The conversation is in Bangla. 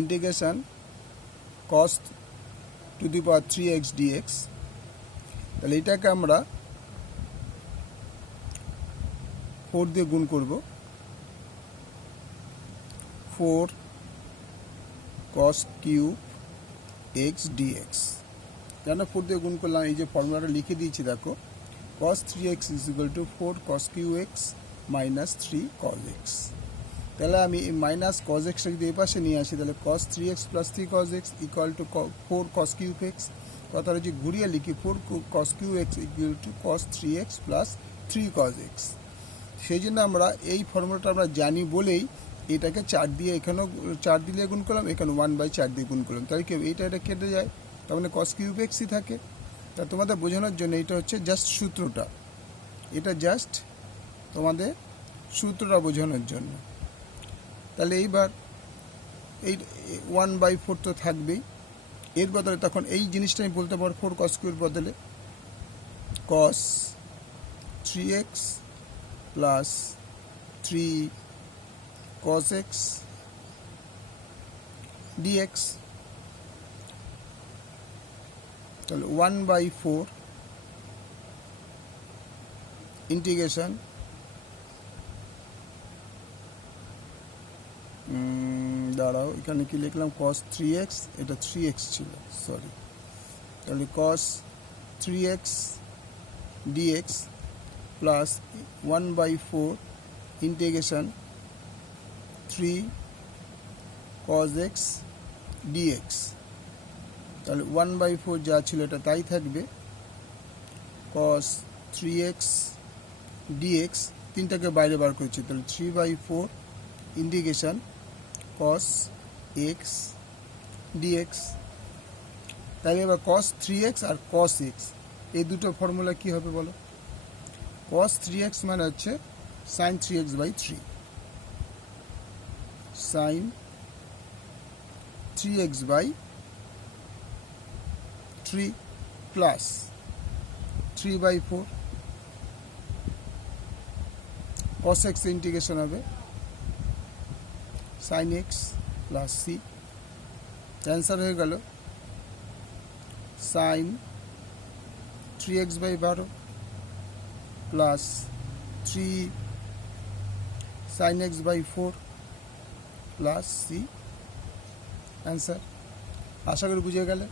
Integration cos to the power 3x dx। তাহলে এটাকে আমরা 4 দিয়ে গুণ করব, 4 cos কিউব x dx। কেন 4 দিয়ে গুণ করলাম, এই যে ফর্মুলাটা লিখে দিয়েছি দেখো, cos 3x is equal to 4 cos cube x minus 3 cos x। তাহলে আমি এই মাইনাস cos x যদি এই পাশে নিয়ে আসি, তাহলে cos 3x plus 3 cos x equal to 4 cos cube x। কথাটা যদি ঘুরিয়ে লিখি, 4 cos cube x equal to cos 3x plus 3 cos x। সেই জন্য আমরা এই ফর্মুলাটা আমরা জানি বলেই এটাকে 4 দিয়ে, এখানেও 4 দিয়ে গুণ করলাম, এখানে 1/4 দিয়ে গুণ করলাম। তাহলে কি এটা কেটে যায়, তার মানে cos কিউব xই থাকে। তা তোমাদের বোঝানোর জন্য এটা হচ্ছে জাস্ট সূত্রটা, এটা জাস্ট তোমাদের সূত্রটা বোঝানোর জন্য। তাহলে এইবার এই 1/4 তো থাকবেই, এর বদলে তখন এই জিনিসটা আমি বলতে পারবো 4 cos কিউবের বদলে cos 3x plus 3 cos x dx। তাহলে 1/4 ইন্টিগ্রেশন দাঁড়াও, এখানে কি লিখলাম, cos 3x, এটা 3x ছিল, সরি। তাহলে cos 3x dx plus 1/4 integration 3 cos x dx। তাহলে 1/4 যা ছিল এটা তাই থাকবে, cos 3x dx, তিনটাকে বাইরে বার করছি, তাহলে 3/4 ইন্টিগ্রেশন cos x dx। তাহলে এবার cos 3x আর cos x এই দুটো ফর্মুলা কি হবে বলো? cos 3x মানে হচ্ছে sin 3x/3, sin 3x/3 plus 3/4 cos x integration হবে sin x plus c। Answer হয়ে গেল sin 3x/12 plus 3 sin x/4 plus c। Answer আশা করি বুঝে গেলে।